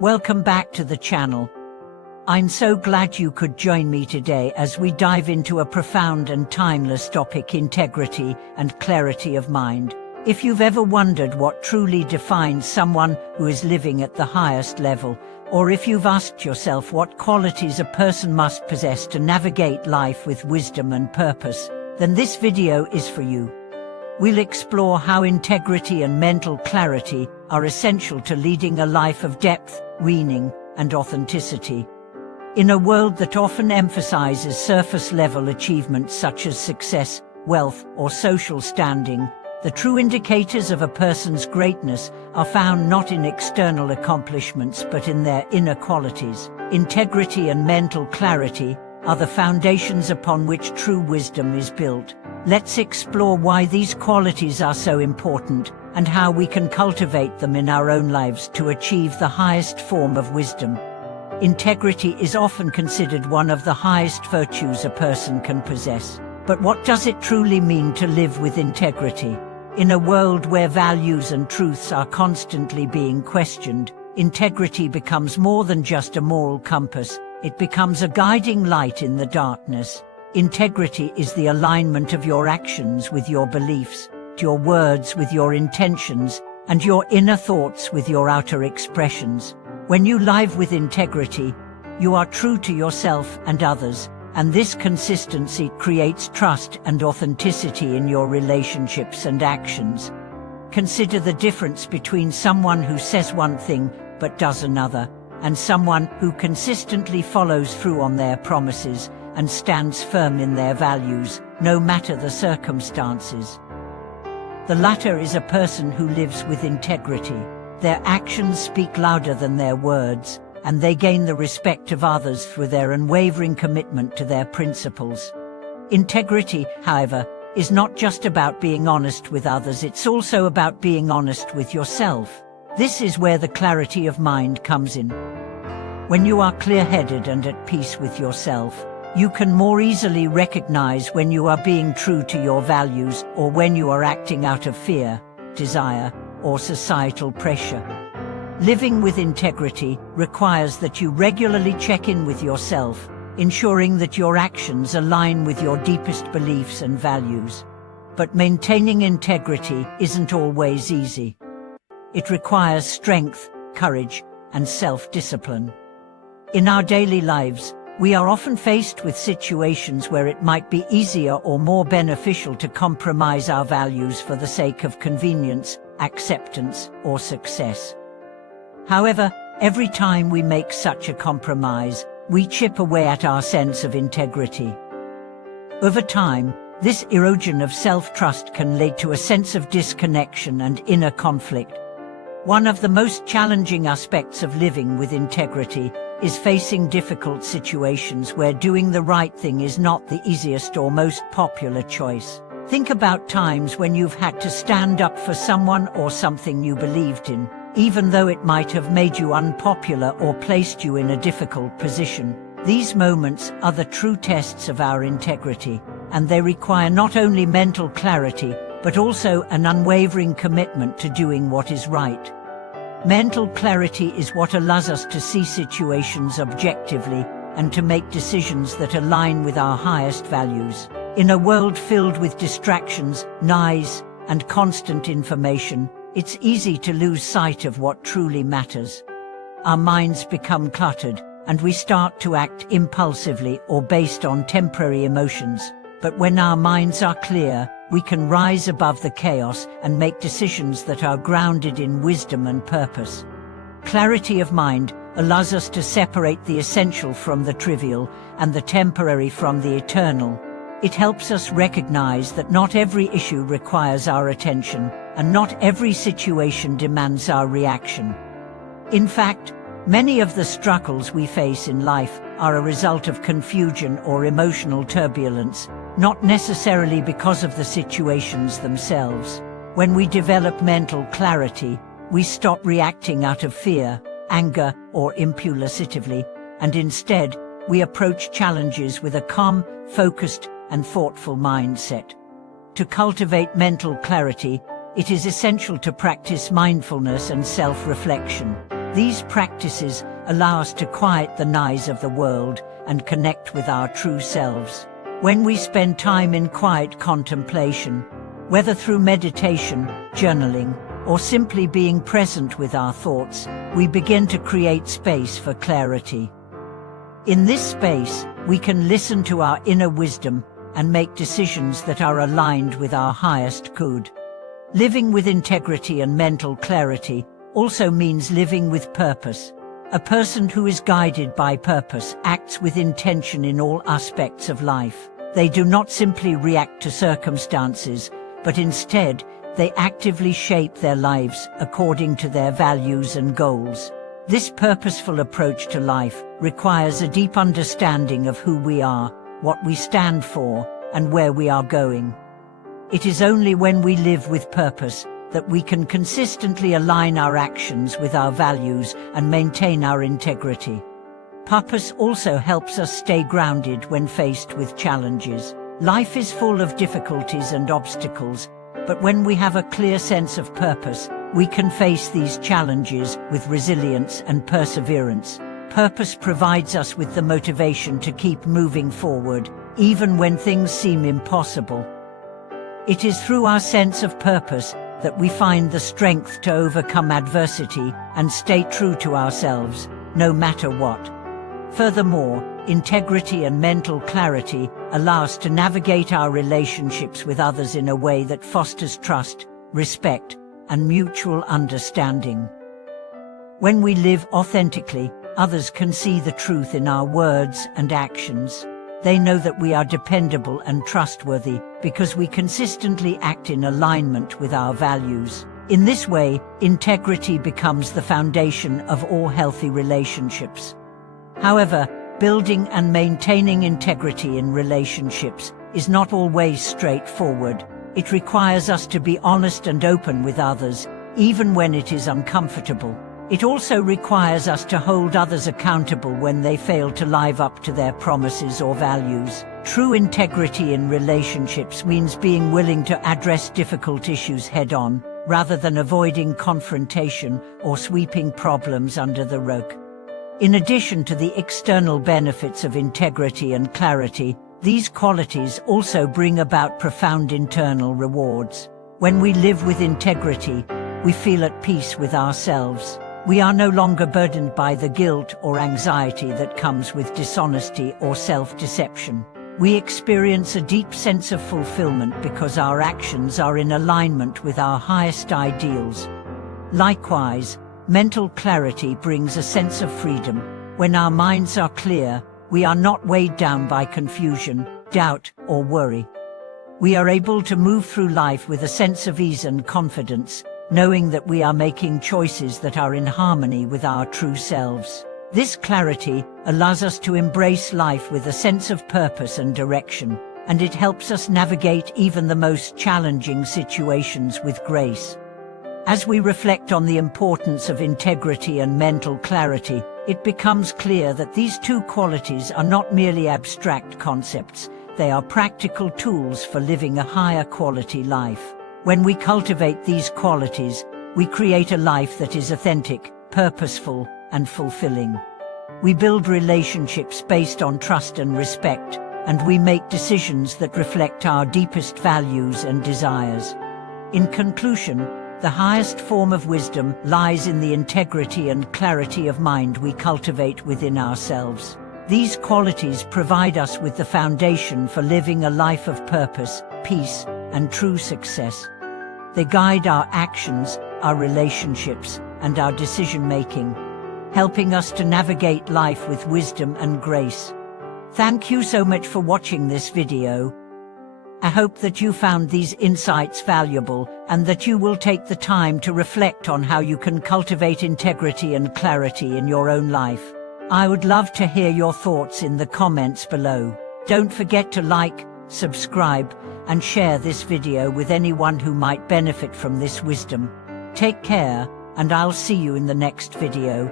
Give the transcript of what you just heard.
Welcome back to the channel. I'm so glad you could join me today as we dive into a profound and timeless topic: integrity and clarity of mind. If you've ever wondered what truly defines someone who is living at the highest level, or if you've asked yourself what qualities a person must possess to navigate life with wisdom and purpose, then this video is for you. We'll explore how integrity and mental clarity are essential to leading a life of depth, meaning, and authenticity. In a world that often emphasizes surface-level achievements such as success, wealth, or social standing, the true indicators of a person's greatness are found not in external accomplishments but in their inner qualities. Integrity and mental clarity are the foundations upon which true wisdom is built. Let's explore why these qualities are so important and how we can cultivate them in our own lives to achieve the highest form of wisdom. Integrity is often considered one of the highest virtues a person can possess. But what does it truly mean to live with integrity? In a world where values and truths are constantly being questioned, integrity becomes more than just a moral compass. It becomes a guiding light in the darkness. Integrity is the alignment of your actions with your beliefs, your words with your intentions, and your inner thoughts with your outer expressions. When you live with integrity, you are true to yourself and others, and this consistency creates trust and authenticity in your relationships and actions. Consider the difference between someone who says one thing but does another, and someone who consistently follows through on their promises and stands firm in their values, no matter the circumstances. The latter is a person who lives with integrity. Their actions speak louder than their words, and they gain the respect of others through their unwavering commitment to their principles. Integrity, however, is not just about being honest with others, it's also about being honest with yourself. This is where the clarity of mind comes in. When you are clear-headed and at peace with yourself, you can more easily recognize when you are being true to your values or when you are acting out of fear, desire, or societal pressure. Living with integrity requires that you regularly check in with yourself, ensuring that your actions align with your deepest beliefs and values. But maintaining integrity isn't always easy. It requires strength, courage, and self-discipline. In our daily lives, we are often faced with situations where it might be easier or more beneficial to compromise our values for the sake of convenience, acceptance, or success. However, every time we make such a compromise, we chip away at our sense of integrity. Over time, this erosion of self-trust can lead to a sense of disconnection and inner conflict. One of the most challenging aspects of living with integrity is facing difficult situations where doing the right thing is not the easiest or most popular choice. Think about times when you've had to stand up for someone or something you believed in, even though it might have made you unpopular or placed you in a difficult position. These moments are the true tests of our integrity, and they require not only mental clarity, but also an unwavering commitment to doing what is right. Mental clarity is what allows us to see situations objectively and to make decisions that align with our highest values. In a world filled with distractions, noise, and constant information, it's easy to lose sight of what truly matters. Our minds become cluttered, and we start to act impulsively or based on temporary emotions. But when our minds are clear, we can rise above the chaos and make decisions that are grounded in wisdom and purpose. Clarity of mind allows us to separate the essential from the trivial and the temporary from the eternal. It helps us recognize that not every issue requires our attention, and not every situation demands our reaction. In fact, many of the struggles we face in life are a result of confusion or emotional turbulence, not necessarily because of the situations themselves. When we develop mental clarity, we stop reacting out of fear, anger, or impulsively, and instead, we approach challenges with a calm, focused, and thoughtful mindset. To cultivate mental clarity, it is essential to practice mindfulness and self-reflection. These practices allow us to quiet the noise of the world and connect with our true selves. When we spend time in quiet contemplation, whether through meditation, journaling, or simply being present with our thoughts, we begin to create space for clarity. In this space, we can listen to our inner wisdom and make decisions that are aligned with our highest good. Living with integrity and mental clarity also means living with purpose. A person who is guided by purpose acts with intention in all aspects of life. They do not simply react to circumstances, but instead, they actively shape their lives according to their values and goals. This purposeful approach to life requires a deep understanding of who we are, what we stand for, and where we are going. It is only when we live with purpose that we can consistently align our actions with our values and maintain our integrity. Purpose also helps us stay grounded when faced with challenges. Life is full of difficulties and obstacles, but when we have a clear sense of purpose, we can face these challenges with resilience and perseverance. Purpose provides us with the motivation to keep moving forward, even when things seem impossible. It is through our sense of purpose that we find the strength to overcome adversity and stay true to ourselves, no matter what. Furthermore, integrity and mental clarity allow us to navigate our relationships with others in a way that fosters trust, respect, and mutual understanding. When we live authentically, others can see the truth in our words and actions. They know that we are dependable and trustworthy because we consistently act in alignment with our values. In this way, integrity becomes the foundation of all healthy relationships. However, building and maintaining integrity in relationships is not always straightforward. It requires us to be honest and open with others, even when it is uncomfortable. It also requires us to hold others accountable when they fail to live up to their promises or values. True integrity in relationships means being willing to address difficult issues head-on, rather than avoiding confrontation or sweeping problems under the rug. In addition to the external benefits of integrity and clarity, these qualities also bring about profound internal rewards. When we live with integrity, we feel at peace with ourselves. We are no longer burdened by the guilt or anxiety that comes with dishonesty or self-deception. We experience a deep sense of fulfillment because our actions are in alignment with our highest ideals. Likewise, mental clarity brings a sense of freedom. When our minds are clear, we are not weighed down by confusion, doubt, or worry. We are able to move through life with a sense of ease and confidence, knowing that we are making choices that are in harmony with our true selves. This clarity allows us to embrace life with a sense of purpose and direction, and it helps us navigate even the most challenging situations with grace. As we reflect on the importance of integrity and mental clarity, it becomes clear that these two qualities are not merely abstract concepts, they are practical tools for living a higher quality life. When we cultivate these qualities, we create a life that is authentic, purposeful, and fulfilling. We build relationships based on trust and respect, and we make decisions that reflect our deepest values and desires. In conclusion, the highest form of wisdom lies in the integrity and clarity of mind we cultivate within ourselves. These qualities provide us with the foundation for living a life of purpose, peace, and true success. They guide our actions, our relationships, and our decision-making, helping us to navigate life with wisdom and grace. Thank you so much for watching this video. I hope that you found these insights valuable and that you will take the time to reflect on how you can cultivate integrity and clarity in your own life. I would love to hear your thoughts in the comments below. Don't forget to like, subscribe, and share this video with anyone who might benefit from this wisdom. Take care, and I'll see you in the next video.